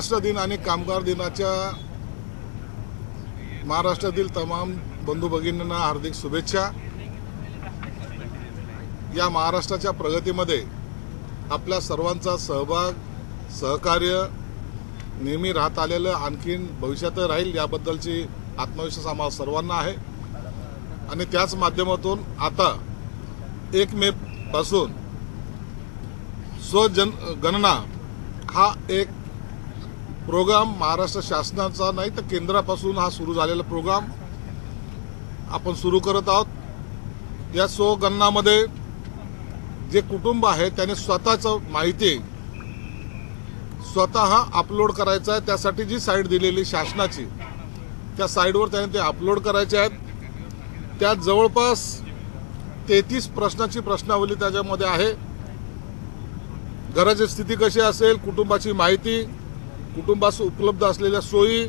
महाराष्ट्र दिन आणि कामगार दिनाच्या महाराष्ट्रातील तमाम बंधू भगिनींना हार्दिक शुभेच्छा। या महाराष्ट्राच्या प्रगतीमध्ये आपल्या सर्वांचा सहभाग सहकार्य नेहमी राहत आलेलं आणखीन भविष्यात राहील याबद्दलची आत्मविश्वास आम्हाला सर्वांना आहे। आणि त्याच माध्यमातून आता 1 मे पासून स्वगणना हा एक प्रोग्राम महाराष्ट्र शासनाचा नाही तर केंद्रापासून हा सुरू झालेला प्रोग्राम आपण सुरू करत आहोत। या स्वगणनामध्ये जे कुटुंब आहे त्याने स्वतःचं माहिती स्वतः अपलोड करायचं आहे। त्यासाठी जी साईट दिलेली शासनाची त्या साईटवर त्याने ते अपलोड करायचे आहेत। त्यात जवळपास 33 प्रश्नाची प्रश्नावली त्याच्यामध्ये आहे। घराची स्थिती कशी असेल, कुटुंबाची माहिती, कुटुंबास उपलब्ध असलेल्या सोयी,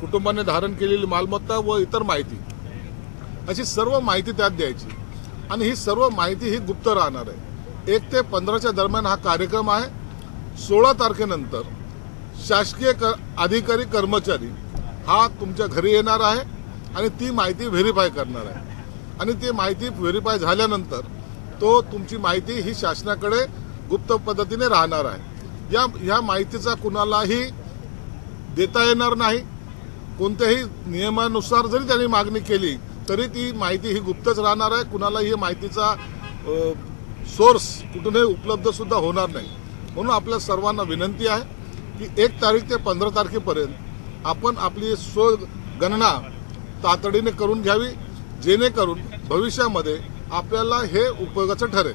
कुटुंबाने धारण केलेली मालमत्ता व इतर माहिती, अशी सर्व माहिती त्यात द्यायची। आणि ही सर्व माहिती ही गुप्त राहणार आहे। 1 ते 15च्या दरम्यान हा कार्यक्रम आहे। 16 तारखेनंतर शासकीय अधिकारी कर्मचारी हा तुमच्या घरी येणार आहे आणि ती माहिती व्हेरीफाय करणार आहे। आणि ती माहिती व्हेरीफाय झाल्यानंतर तो तुमची माहिती ही शासनाकडे गुप्त पद्धतीने राहणार आहे। या माहितीचा कुणालाही देता येणार नाही। कोणत्याही नियमानुसार जरी त्यांनी मागणी केली तरी ती माहिती ही गुप्तच राहणार आहे। कुणालाही ही माहितीचा सोर्स कुठूनही उपलब्ध सुद्धा होणार नाही। म्हणून आपल्या सर्वांना विनंती आहे की 1 तारीख ते 15 तारखेपर्यंत आपण आपली स्वगणना तातडीने करून घ्यावी, जेणेकरून भविष्यामध्ये आपल्याला हे उपयोगाचं ठरेल।